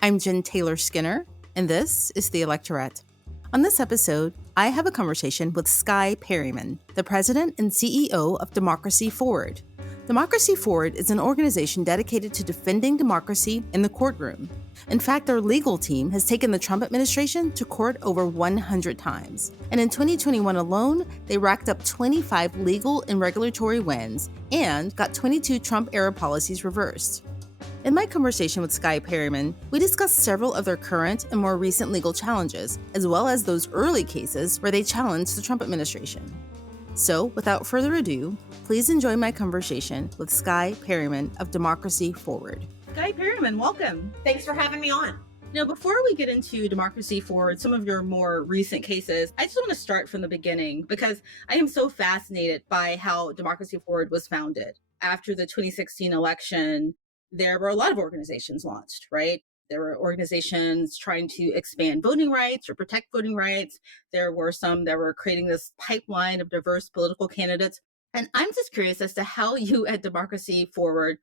I'm Jen Taylor Skinner, and this is the Electorette. On this episode, I have a conversation with Skye Perryman, the president and CEO of Democracy Forward. Democracy Forward is an organization dedicated to defending democracy in the courtroom. In fact, their legal team has taken the Trump administration to court over 100 times. And in 2021 alone, they racked up 25 legal and regulatory wins and got 22 Trump-era policies reversed. In my conversation with Skye Perryman, we discussed several of their current and more recent legal challenges, as well as those early cases where they challenged the Trump administration. So, without further ado, please enjoy my conversation with Skye Perryman of Democracy Forward. Skye Perryman, welcome. Thanks for having me on. Now, before we get into Democracy Forward, some of your more recent cases, I just want to start from the beginning because I am so fascinated by how Democracy Forward was founded. After the 2016 election, there were a lot of organizations launched, right? There were organizations trying to expand voting rights or protect voting rights. There were some that were creating this pipeline of diverse political candidates. And I'm just curious as to how you at Democracy Forward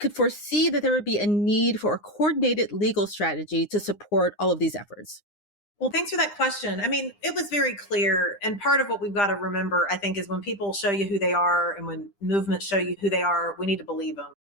could foresee that there would be a need for a coordinated legal strategy to support all of these efforts. Well, thanks for that question. I mean, it was very clear. And part of what we've got to remember, I think, is when people show you who they are and when movements show you who they are, we need to believe them.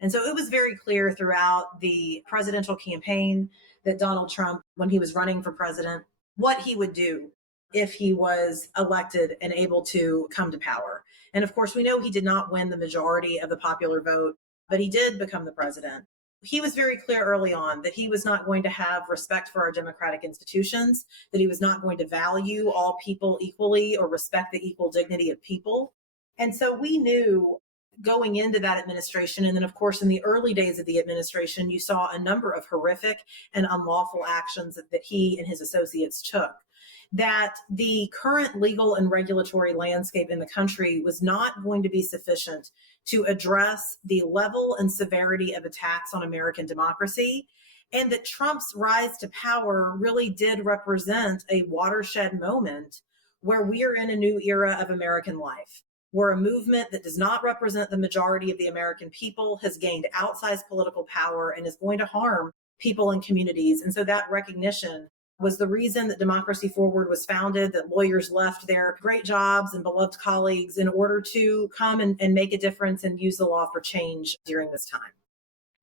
And so it was very clear throughout the presidential campaign that Donald Trump, when he was running for president, what he would do if he was elected and able to come to power. And of course, we know he did not win the majority of the popular vote, but he did become the president. He was very clear early on that he was not going to have respect for our democratic institutions, that he was not going to value all people equally or respect the equal dignity of people. And so we knew going into that administration, and then of course in the early days of the administration, you saw a number of horrific and unlawful actions that he and his associates took, that the current legal and regulatory landscape in the country was not going to be sufficient to address the level and severity of attacks on American democracy, and that Trump's rise to power really did represent a watershed moment where we are in a new era of American life, where a movement that does not represent the majority of the American people has gained outsized political power and is going to harm people and communities. And so that recognition was the reason that Democracy Forward was founded, that lawyers left their great jobs and beloved colleagues in order to come and make a difference and use the law for change during this time.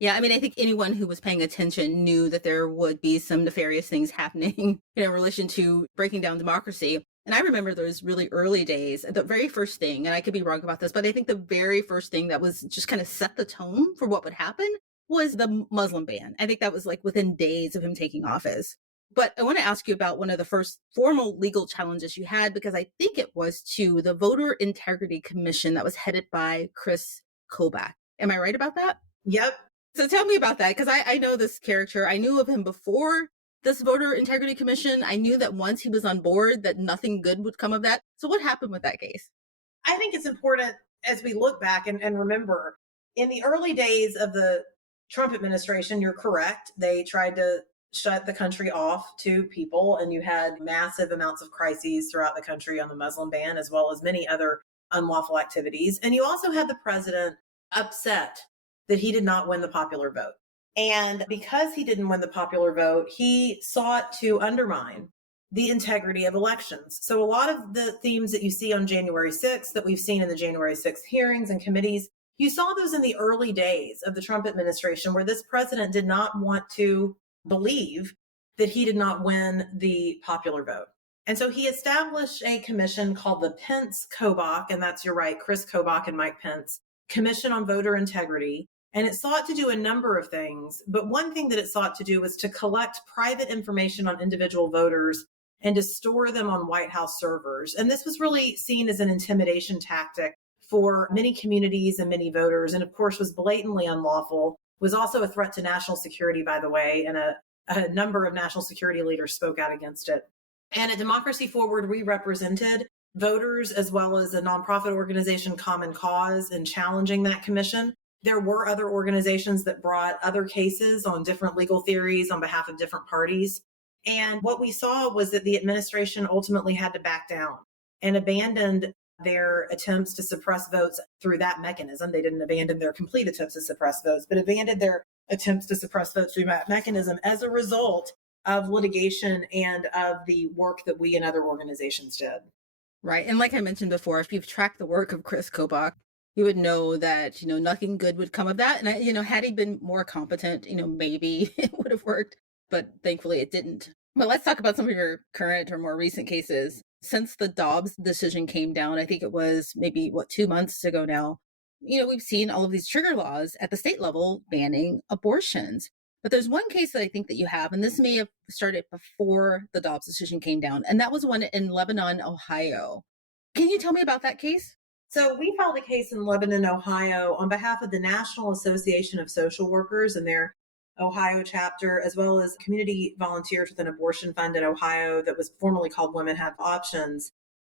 Yeah, I mean, I think anyone who was paying attention knew that there would be some nefarious things happening in relation to breaking down democracy. And I remember those really early days, the very first thing, and I could be wrong about this, but I think the very first thing that was just kind of set the tone for what would happen was the Muslim ban. I think that was like within days of him taking office. But I want to ask you about one of the first formal legal challenges you had, because I think it was to the Voter Integrity Commission that was headed by Chris Kobach. Am I right about that? Yep. So tell me about that, because I know this character. I knew of him before this Voter Integrity Commission. I knew that once he was on board that nothing good would come of that. So what happened with that case? I think it's important as we look back and remember, in the early days of the Trump administration, you're correct. They tried to shut the country off to people, and you had massive amounts of crises throughout the country on the Muslim ban, as well as many other unlawful activities. And you also had the president upset that he did not win the popular vote. And because he didn't win the popular vote, he sought to undermine the integrity of elections. So a lot of the themes that you see on January 6th, that we've seen in the January 6th hearings and committees, you saw those in the early days of the Trump administration, where this president did not want to believe that he did not win the popular vote. And so he established a commission called the Pence-Kobach, and that's, you're right, Chris Kobach and Mike Pence, Commission on Voter Integrity. And it sought to do a number of things, but one thing that it sought to do was to collect private information on individual voters and to store them on White House servers. And this was really seen as an intimidation tactic for many communities and many voters, and of course was blatantly unlawful, was also a threat to national security, by the way, and a number of national security leaders spoke out against it. And at Democracy Forward, we represented voters as well as a nonprofit organization, Common Cause, in challenging that commission. There were other organizations that brought other cases on different legal theories on behalf of different parties. And what we saw was that the administration ultimately had to back down and abandoned their attempts to suppress votes through that mechanism. They didn't abandon their complete attempts to suppress votes, but abandoned their attempts to suppress votes through that mechanism as a result of litigation and of the work that we and other organizations did. Right. And like I mentioned before, if you've tracked the work of Chris Kobach, you would know that, nothing good would come of that. And, had he been more competent, maybe it would have worked, but thankfully it didn't. But let's talk about some of your current or more recent cases. Since the Dobbs decision came down, I think it was maybe, 2 months ago now, we've seen all of these trigger laws at the state level banning abortions. But there's one case that I think that you have, and this may have started before the Dobbs decision came down, and that was one in Lebanon, Ohio. Can you tell me about that case? So we filed a case in Lebanon, Ohio on behalf of the National Association of Social Workers and their Ohio chapter, as well as community volunteers with an abortion fund in Ohio that was formerly called Women Have Options,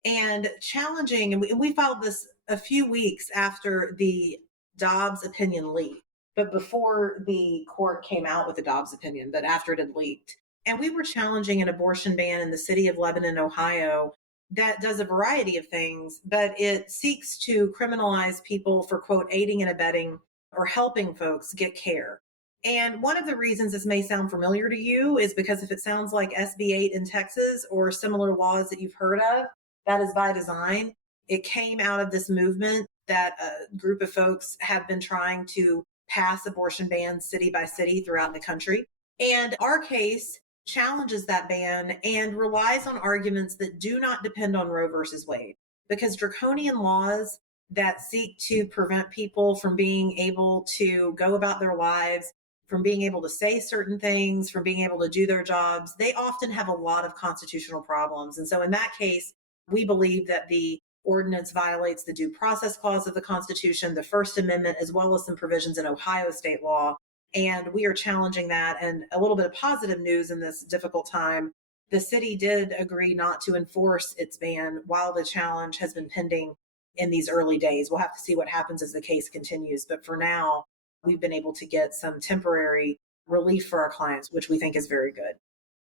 and challenging, and we filed this a few weeks after the Dobbs opinion leaked, but before the court came out with the Dobbs opinion, but after it had leaked. And we were challenging an abortion ban in the city of Lebanon, Ohio, that does a variety of things, but it seeks to criminalize people for, quote, aiding and abetting or helping folks get care. And one of the reasons this may sound familiar to you is because if it sounds like SB 8 in Texas or similar laws that you've heard of, that is by design. It came out of this movement that a group of folks have been trying to pass abortion bans city by city throughout the country. And our case challenges that ban and relies on arguments that do not depend on Roe versus Wade, because draconian laws that seek to prevent people from being able to go about their lives, from being able to say certain things, from being able to do their jobs, they often have a lot of constitutional problems. And so in that case, we believe that the ordinance violates the due process clause of the Constitution, the First Amendment, as well as some provisions in Ohio state law. And we are challenging that. And a little bit of positive news in this difficult time, the city did agree not to enforce its ban while the challenge has been pending in these early days. We'll have to see what happens as the case continues. But for now, we've been able to get some temporary relief for our clients, which we think is very good.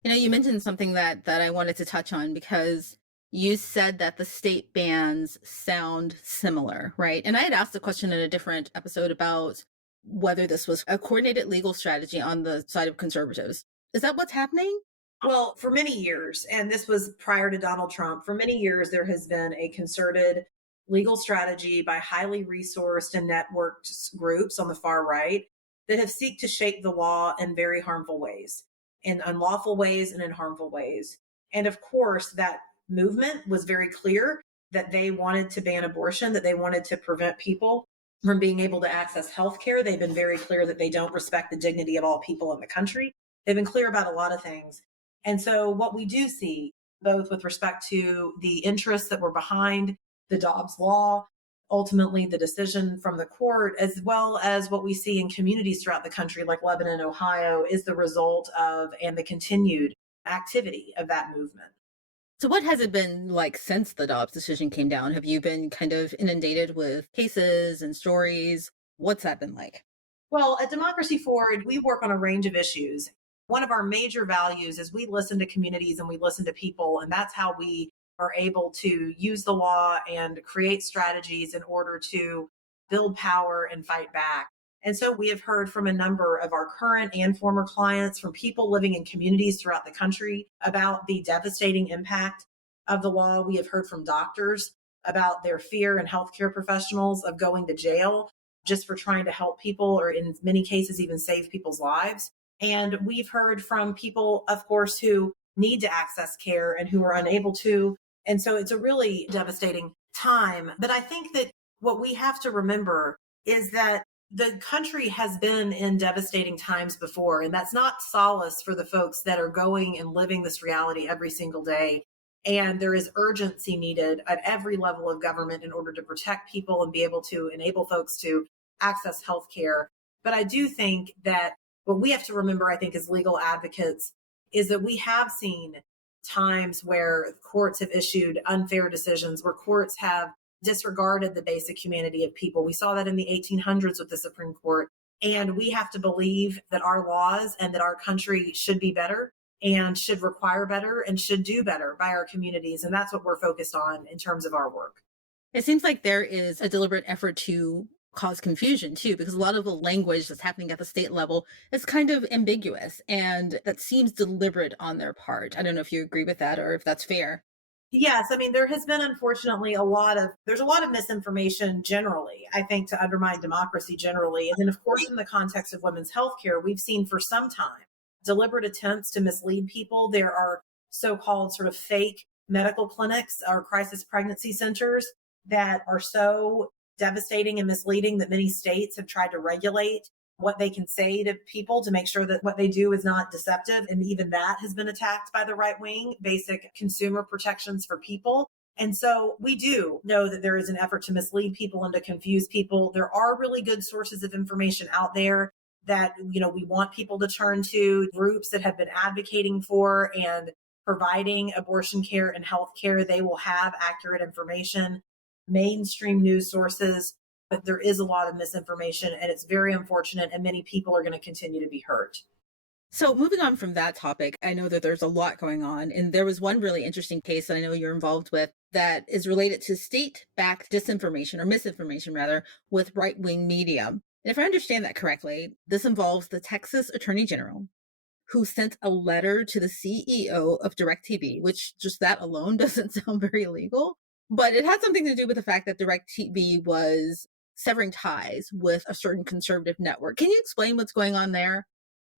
You mentioned something that I wanted to touch on, because you said that the state bans sound similar, right? And I had asked a question in a different episode about whether this was a coordinated legal strategy on the side of conservatives. Is that what's happening? Well, for many years, and this was prior to Donald Trump, for many years, there has been a concerted legal strategy by highly resourced and networked groups on the far right that have sought to shape the law in very harmful ways, in unlawful ways and in harmful ways. And of course, that movement was very clear that they wanted to ban abortion, that they wanted to prevent people from being able to access health care. They've been very clear that they don't respect the dignity of all people in the country. They've been clear about a lot of things. And so what we do see, both with respect to the interests that were behind the Dobbs law, ultimately the decision from the court, as well as what we see in communities throughout the country, like Lebanon, Ohio, is the result of and the continued activity of that movement. So what has it been like since the Dobbs decision came down? Have you been kind of inundated with cases and stories? What's that been like? Well, at Democracy Forward, we work on a range of issues. One of our major values is we listen to communities and we listen to people, and that's how we are able to use the law and create strategies in order to build power and fight back. And so we have heard from a number of our current and former clients, from people living in communities throughout the country, about the devastating impact of the law. We have heard from doctors about their fear, and healthcare professionals of going to jail just for trying to help people, or in many cases, even save people's lives. And we've heard from people, of course, who need to access care and who are unable to. And so it's a really devastating time. But I think that what we have to remember is that the country has been in devastating times before, and that's not solace for the folks that are going and living this reality every single day. And there is urgency needed at every level of government in order to protect people and be able to enable folks to access health care. But I do think that what we have to remember, I think, as legal advocates, is that we have seen times where courts have issued unfair decisions, where courts have disregarded the basic humanity of people. We saw that in the 1800s with the Supreme Court. And we have to believe that our laws and that our country should be better and should require better and should do better by our communities. And that's what we're focused on in terms of our work. It seems like there is a deliberate effort to cause confusion too, because a lot of the language that's happening at the state level is kind of ambiguous and that seems deliberate on their part. I don't know if you agree with that or if that's fair. Yes, I mean there has been unfortunately there's a lot of misinformation generally, I think, to undermine democracy generally. And then of course in the context of women's health care, we've seen for some time deliberate attempts to mislead people. There are so-called sort of fake medical clinics or crisis pregnancy centers that are so devastating and misleading that many states have tried to regulate what they can say to people to make sure that what they do is not deceptive. And even that has been attacked by the right wing, basic consumer protections for people. And so we do know that there is an effort to mislead people and to confuse people. There are really good sources of information out there that, we want people to turn to, groups that have been advocating for and providing abortion care and health care. They will have accurate information, mainstream news sources, but there is a lot of misinformation and it's very unfortunate, and many people are going to continue to be hurt. So moving on from that topic, I know that there's a lot going on, and there was one really interesting case that I know you're involved with that is related to state-backed disinformation or misinformation rather with right-wing media. And if I understand that correctly, this involves the Texas Attorney General who sent a letter to the CEO of DirecTV, which just that alone doesn't sound very legal, but it had something to do with the fact that DirecTV was severing ties with a certain conservative network. Can you explain what's going on there?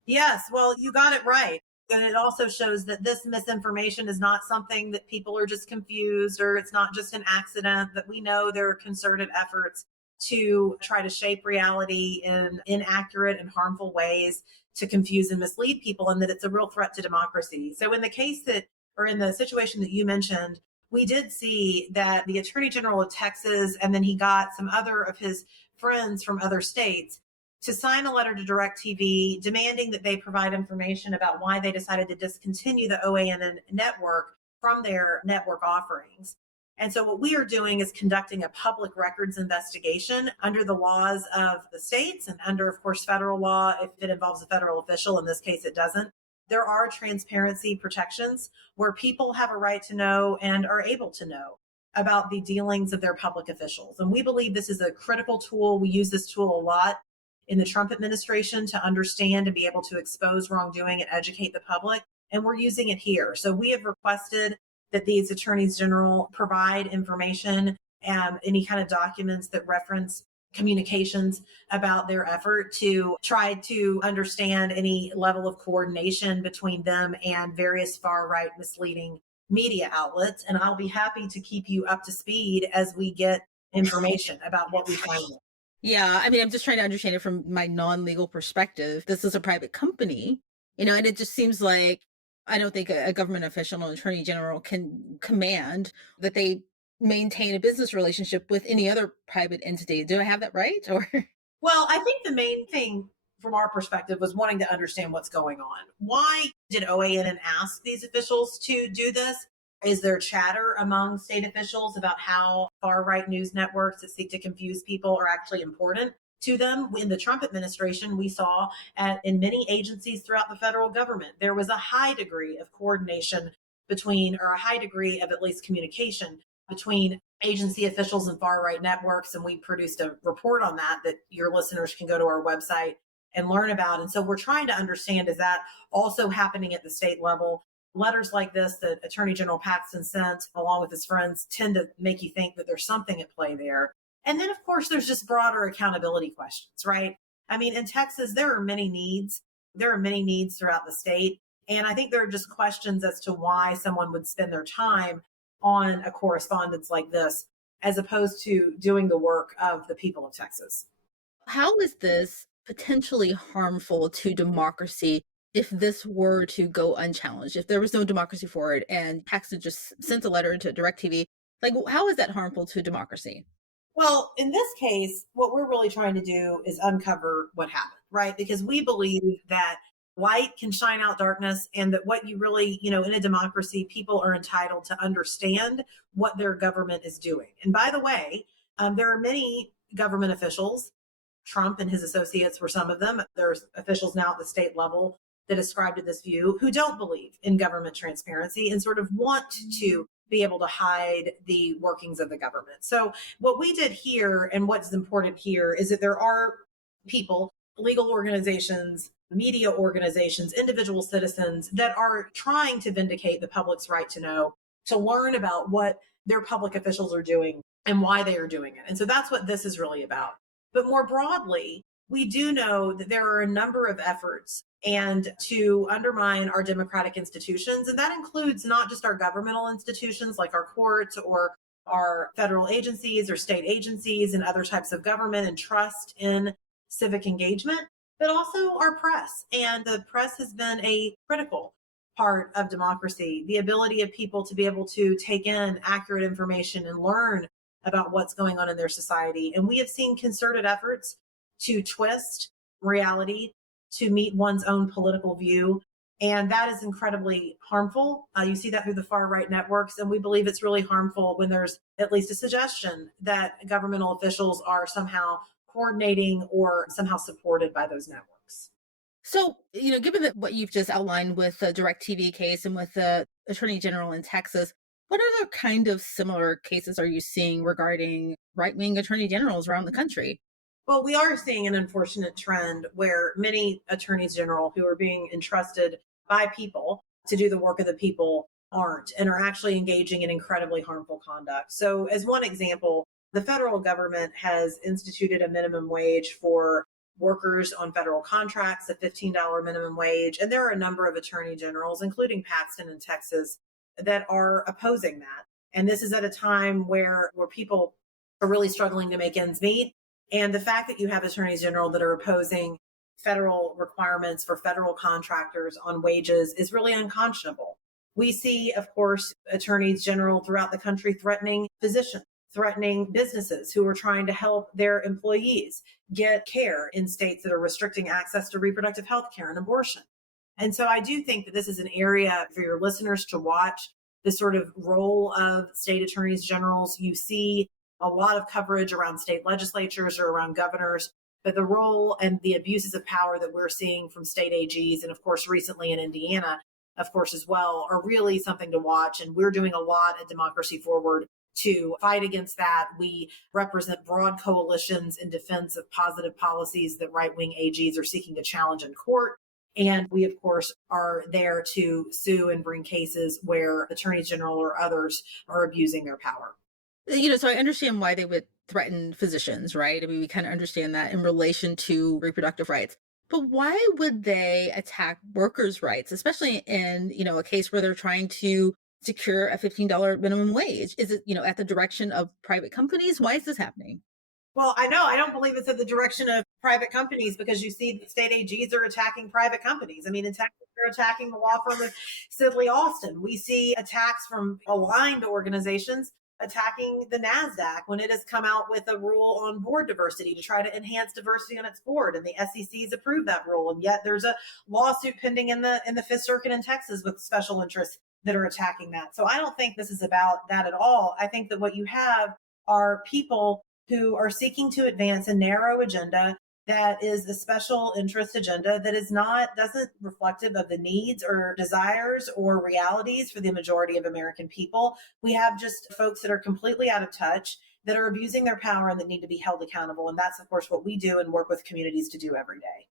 Yes, well, you got it right. And it also shows that this misinformation is not something that people are just confused, or it's not just an accident, that we know there are concerted efforts to try to shape reality in inaccurate and harmful ways to confuse and mislead people, and that it's a real threat to democracy. So in the case that, or in the situation that you mentioned, we did see that the Attorney General of Texas, and then he got some other of his friends from other states to sign a letter to DirecTV demanding that they provide information about why they decided to discontinue the OANN network from their network offerings. And so what we are doing is conducting a public records investigation under the laws of the states and under, of course, federal law if it involves a federal official. In this case, it doesn't. There are transparency protections where people have a right to know and are able to know about the dealings of their public officials. And we believe this is a critical tool. We use this tool a lot in the Trump administration to understand and be able to expose wrongdoing and educate the public. And we're using it here. So we have requested that these attorneys general provide information and any kind of documents that reference communications about their effort to try to understand any level of coordination between them and various far right misleading media outlets. And I'll be happy to keep you up to speed as we get information about what we find. Yeah, I mean, I'm just trying to understand it from my non-legal perspective. This is a private company, and it just seems like I don't think a government official, an attorney general, can command that they maintain a business relationship with any other private entity. Do I have that right? Or Well, I think the main thing from our perspective was wanting to understand what's going on. Why did OANN ask these officials to do this? Is there chatter among state officials about how far right news networks that seek to confuse people are actually important to them? In the Trump administration, we saw in many agencies throughout the federal government, there was a high degree of coordination between, or a high degree of at least communication between agency officials and far right networks. And we produced a report on that your listeners can go to our website and learn about. And so we're trying to understand, is that also happening at the state level? Letters like this that Attorney General Paxton sent along with his friends tend to make you think that there's something at play there. And then, of course, there's just broader accountability questions, right? I mean, in Texas, there are many needs. There are many needs throughout the state. And I think there are just questions as to why someone would spend their time on a correspondence like this, as opposed to doing the work of the people of Texas. how is this potentially harmful to democracy if this were to go unchallenged? If there was no democracy for it and Paxton just sent a letter to DirecTV, like how is that harmful to democracy? Well, in this case, what we're really trying to do is uncover what happened, right? Because we believe that light can shine out darkness, and that what you really, in a democracy, people are entitled to understand what their government is doing. And by the way, there are many government officials, Trump and his associates were some of them. There's officials now at the state level that ascribe to this view who don't believe in government transparency and sort of want to be able to hide the workings of the government. So what we did here and what's important here is that there are people, legal organizations, media organizations, individual citizens that are trying to vindicate the public's right to know, to learn about what their public officials are doing and why they are doing it. And so that's what this is really about. But more broadly, we do know that there are a number of efforts and to undermine our democratic institutions. And that includes not just our governmental institutions like our courts or our federal agencies or state agencies and other types of government and trust in civic engagement, but also our press. And the press has been a critical part of democracy, the ability of people to be able to take in accurate information and learn about what's going on in their society. And we have seen concerted efforts to twist reality to meet one's own political view. And that is incredibly harmful. You see that through the far right networks. And we believe it's really harmful when there's at least a suggestion that governmental officials are somehow coordinating or somehow supported by those networks. So, given that what you've just outlined with the DirecTV case and with the Attorney General in Texas, what other kind of similar cases are you seeing regarding right-wing attorney generals around the country? Well, we are seeing an unfortunate trend where many attorneys general who are being entrusted by people to do the work of the people aren't and are actually engaging in incredibly harmful conduct. So, as one example, the federal government has instituted a minimum wage for workers on federal contracts, a $15 minimum wage. And there are a number of attorney generals, including Paxton in Texas, that are opposing that. And this is at a time where people are really struggling to make ends meet. And the fact that you have attorneys general that are opposing federal requirements for federal contractors on wages is really unconscionable. We see, of course, attorneys general throughout the country threatening physicians, threatening businesses who are trying to help their employees get care in states that are restricting access to reproductive health care and abortion. And so I do think that this is an area for your listeners to watch, the sort of role of state attorneys generals. You see a lot of coverage around state legislatures or around governors, but the role and the abuses of power that we're seeing from state AGs, and of course, recently in Indiana, of course, as well, are really something to watch. And we're doing a lot at Democracy Forward to fight against that. We represent broad coalitions in defense of positive policies that right-wing AGs are seeking to challenge in court. And we, of course, are there to sue and bring cases where attorneys general or others are abusing their power. So I understand why they would threaten physicians, right? I mean, we kind of understand that in relation to reproductive rights. But why would they attack workers' rights, especially in, a case where they're trying to secure a $15 minimum wage? Is it, at the direction of private companies? Why is this happening? Well, I know. I don't believe it's at the direction of private companies because you see state AGs are attacking private companies. I mean, in Texas, they're attacking the law firm of Sidley Austin. We see attacks from aligned organizations attacking the NASDAQ when it has come out with a rule on board diversity to try to enhance diversity on its board. And the SEC has approved that rule. And yet there's a lawsuit pending in the Fifth Circuit in Texas with special interests that are attacking that. So I don't think this is about that at all. I think that what you have are people who are seeking to advance a narrow agenda that is a special interest agenda that doesn't reflective of the needs or desires or realities for the majority of American people. We have just folks that are completely out of touch, that are abusing their power and that need to be held accountable. And that's, of course, what we do and work with communities to do every day.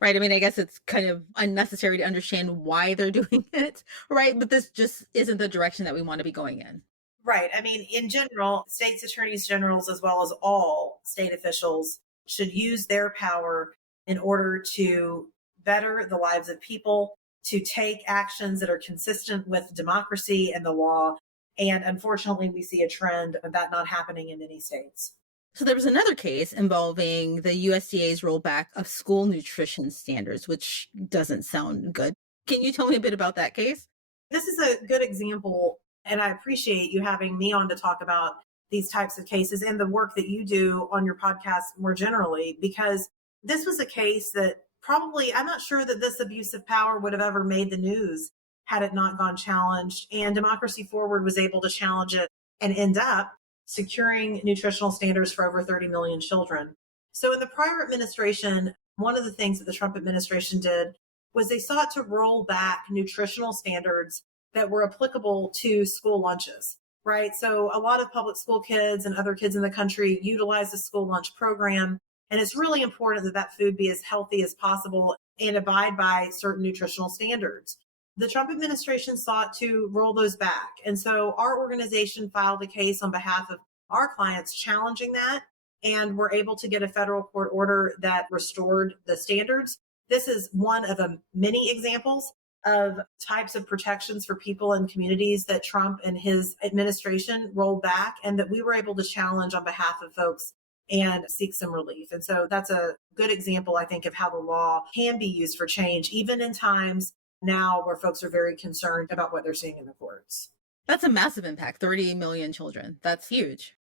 Right. I mean, I guess it's kind of unnecessary to understand why they're doing it, right? But this just isn't the direction that we want to be going in. Right. I mean, in general, states attorneys generals, as well as all state officials, should use their power in order to better the lives of people, to take actions that are consistent with democracy and the law. And unfortunately, we see a trend of that not happening in many states. So there was another case involving the USDA's rollback of school nutrition standards, which doesn't sound good. Can you tell me a bit about that case? This is a good example, and I appreciate you having me on to talk about these types of cases and the work that you do on your podcast more generally, because this was a case that probably, I'm not sure that this abuse of power would have ever made the news had it not gone challenged. And Democracy Forward was able to challenge it and end up securing nutritional standards for over 30 million children. So in the prior administration, one of the things that the Trump administration did was they sought to roll back nutritional standards that were applicable to school lunches, right? So a lot of public school kids and other kids in the country utilize the school lunch program. And it's really important that that food be as healthy as possible and abide by certain nutritional standards. The Trump administration sought to roll those back. And so our organization filed a case on behalf of our clients challenging that. And we're able to get a federal court order that restored the standards. This is one of many examples of types of protections for people and communities that Trump and his administration rolled back and that we were able to challenge on behalf of folks and seek some relief. And so that's a good example, I think, of how the law can be used for change, even in times now where folks are very concerned about what they're seeing in the courts. That's a massive impact, 30 million children. That's huge.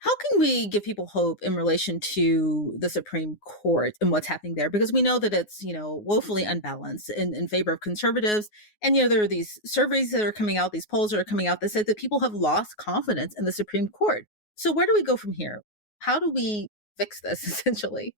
How can we give people hope in relation to the Supreme Court and what's happening there? Because we know that it's, woefully unbalanced in favor of conservatives. And, there are these surveys that are coming out, these polls that are coming out that say that people have lost confidence in the Supreme Court. So where do we go from here? How do we fix this, essentially?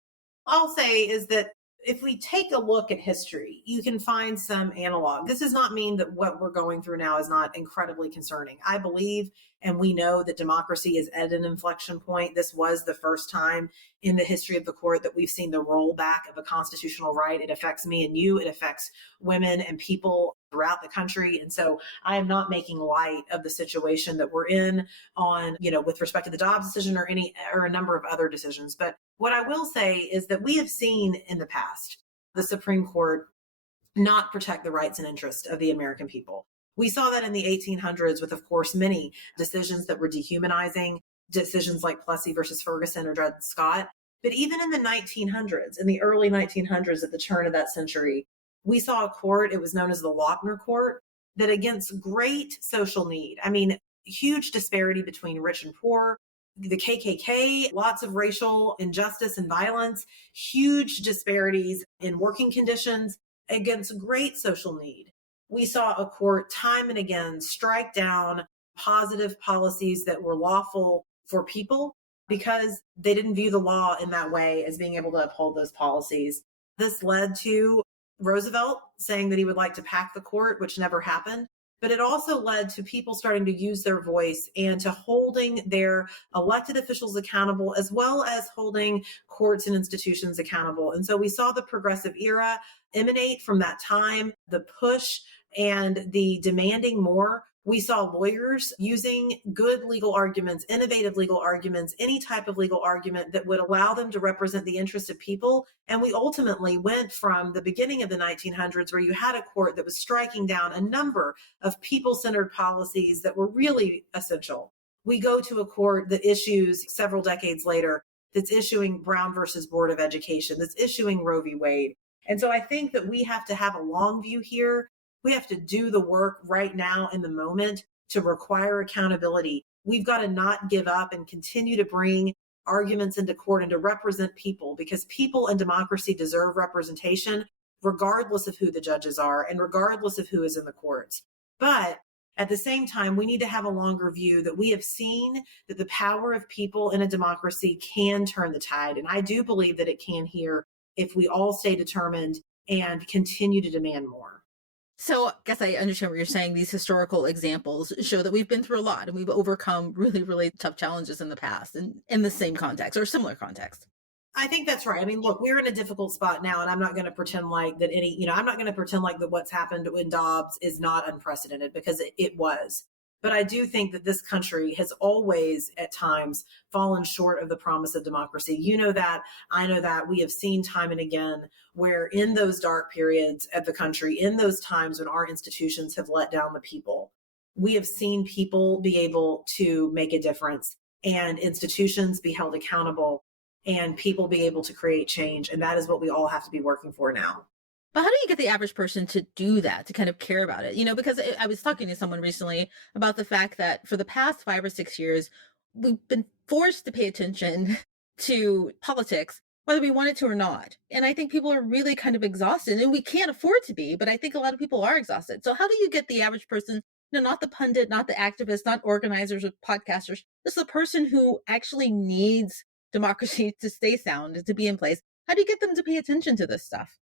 I'll say is that if we take a look at history, you can find some analog. This does not mean that what we're going through now is not incredibly concerning. I believe and we know that democracy is at an inflection point. This was the first time in the history of the court that we've seen the rollback of a constitutional right. It affects me and you. It affects women and people throughout the country. And so I am not making light of the situation that we're in on, with respect to the Dobbs decision or a number of other decisions. But what I will say is that we have seen in the past the Supreme Court not protect the rights and interests of the American people. We saw that in the 1800s with, of course, many decisions that were dehumanizing, decisions like Plessy versus Ferguson or Dred Scott. But even in the 1900s, in the early 1900s, at the turn of that century, we saw a court, it was known as the Lochner Court, that against great social need, huge disparity between rich and poor, the KKK, lots of racial injustice and violence, huge disparities in working conditions against great social need. We saw a court time and again strike down positive policies that were lawful for people because they didn't view the law in that way as being able to uphold those policies. This led to Roosevelt saying that he would like to pack the court, which never happened. But it also led to people starting to use their voice and to holding their elected officials accountable, as well as holding courts and institutions accountable. And so we saw the progressive era emanate from that time, the push and the demanding more. We saw lawyers using good legal arguments, innovative legal arguments, any type of legal argument that would allow them to represent the interests of people. And we ultimately went from the beginning of the 1900s, where you had a court that was striking down a number of people-centered policies that were really essential. We go to a court that issues several decades later, that's issuing Brown versus Board of Education, that's issuing Roe v. Wade. And so I think that we have to have a long view here. We have to do the work right now in the moment to require accountability. We've got to not give up and continue to bring arguments into court and to represent people, because people and democracy deserve representation regardless of who the judges are and regardless of who is in the courts. But at the same time, we need to have a longer view that we have seen that the power of people in a democracy can turn the tide. And I do believe that it can here if we all stay determined and continue to demand more. So I guess I understand what you're saying. These historical examples show that we've been through a lot and we've overcome really, really tough challenges in the past and in the same context or similar context. I think that's right. Look, we're in a difficult spot now, and I'm not going to pretend like that I'm not going to pretend like that what's happened in Dobbs is not unprecedented, because it was. But I do think that this country has always, at times, fallen short of the promise of democracy. You know that, I know that. We have seen time and again where in those dark periods of the country, in those times when our institutions have let down the people, we have seen people be able to make a difference and institutions be held accountable and people be able to create change. And that is what we all have to be working for now. But how do you get the average person to do that, to kind of care about it? Because I was talking to someone recently about the fact that for the past 5 or 6 years, we've been forced to pay attention to politics, whether we wanted to or not. And I think people are really kind of exhausted, and we can't afford to be, but I think a lot of people are exhausted. So how do you get the average person, not the pundit, not the activist, not organizers or podcasters, just the person who actually needs democracy to stay sound and to be in place? How do you get them to pay attention to this stuff?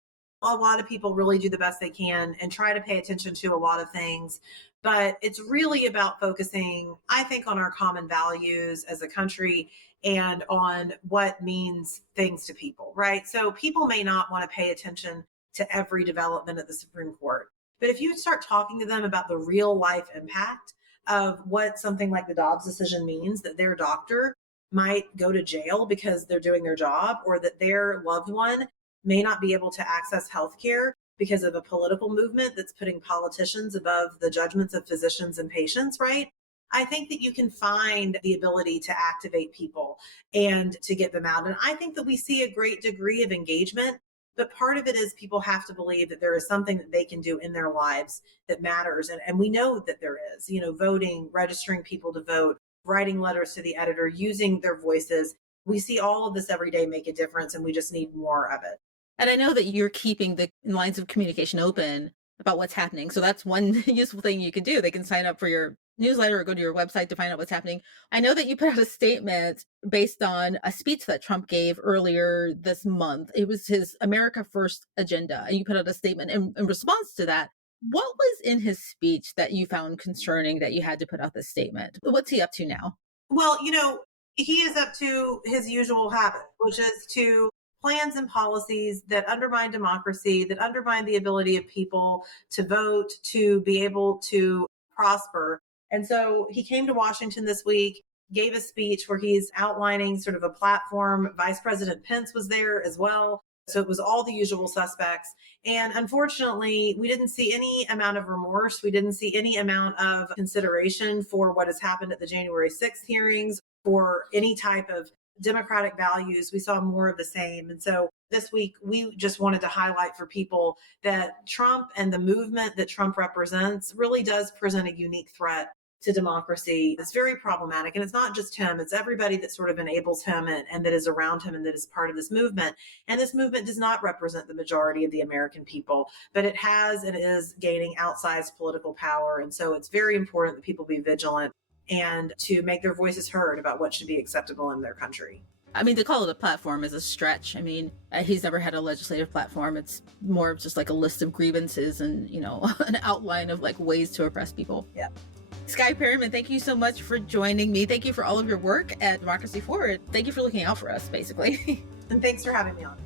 A lot of people really do the best they can and try to pay attention to a lot of things. But it's really about focusing, I think, on our common values as a country and on what means things to people, right? So people may not want to pay attention to every development at the Supreme Court. But if you start talking to them about the real life impact of what something like the Dobbs decision means, that their doctor might go to jail because they're doing their job, or that their loved one may not be able to access health care because of a political movement that's putting politicians above the judgments of physicians and patients, right? I think that you can find the ability to activate people and to get them out. And I think that we see a great degree of engagement, but part of it is people have to believe that there is something that they can do in their lives that matters. And we know that there is, voting, registering people to vote, writing letters to the editor, using their voices. We see all of this every day make a difference, and we just need more of it. And I know that you're keeping the lines of communication open about what's happening. So that's one useful thing you can do. They can sign up for your newsletter or go to your website to find out what's happening. I know that you put out a statement based on a speech that Trump gave earlier this month. It was his America First agenda. And you put out a statement in response to that. What was in his speech that you found concerning that you had to put out this statement? What's he up to now? Well, he is up to his usual habit, which is to plans and policies that undermine democracy, that undermine the ability of people to vote, to be able to prosper. And so he came to Washington this week, gave a speech where he's outlining sort of a platform. Vice President Pence was there as well. So it was all the usual suspects. And unfortunately, we didn't see any amount of remorse. We didn't see any amount of consideration for what has happened at the January 6th hearings, for any type of democratic values. We saw more of the same. And so this week, we just wanted to highlight for people that Trump and the movement that Trump represents really does present a unique threat to democracy. It's very problematic. And it's not just him, it's everybody that sort of enables him and that is around him and that is part of this movement. And this movement does not represent the majority of the American people, but it has and is gaining outsized political power. And so it's very important that people be vigilant and to make their voices heard about what should be acceptable in their country. I mean, to call it a platform is a stretch. I mean, he's never had a legislative platform. It's more of just like a list of grievances and, an outline of like ways to oppress people. Yeah. Skye Perryman, thank you so much for joining me. Thank you for all of your work at Democracy Forward. Thank you for looking out for us, basically. And thanks for having me on.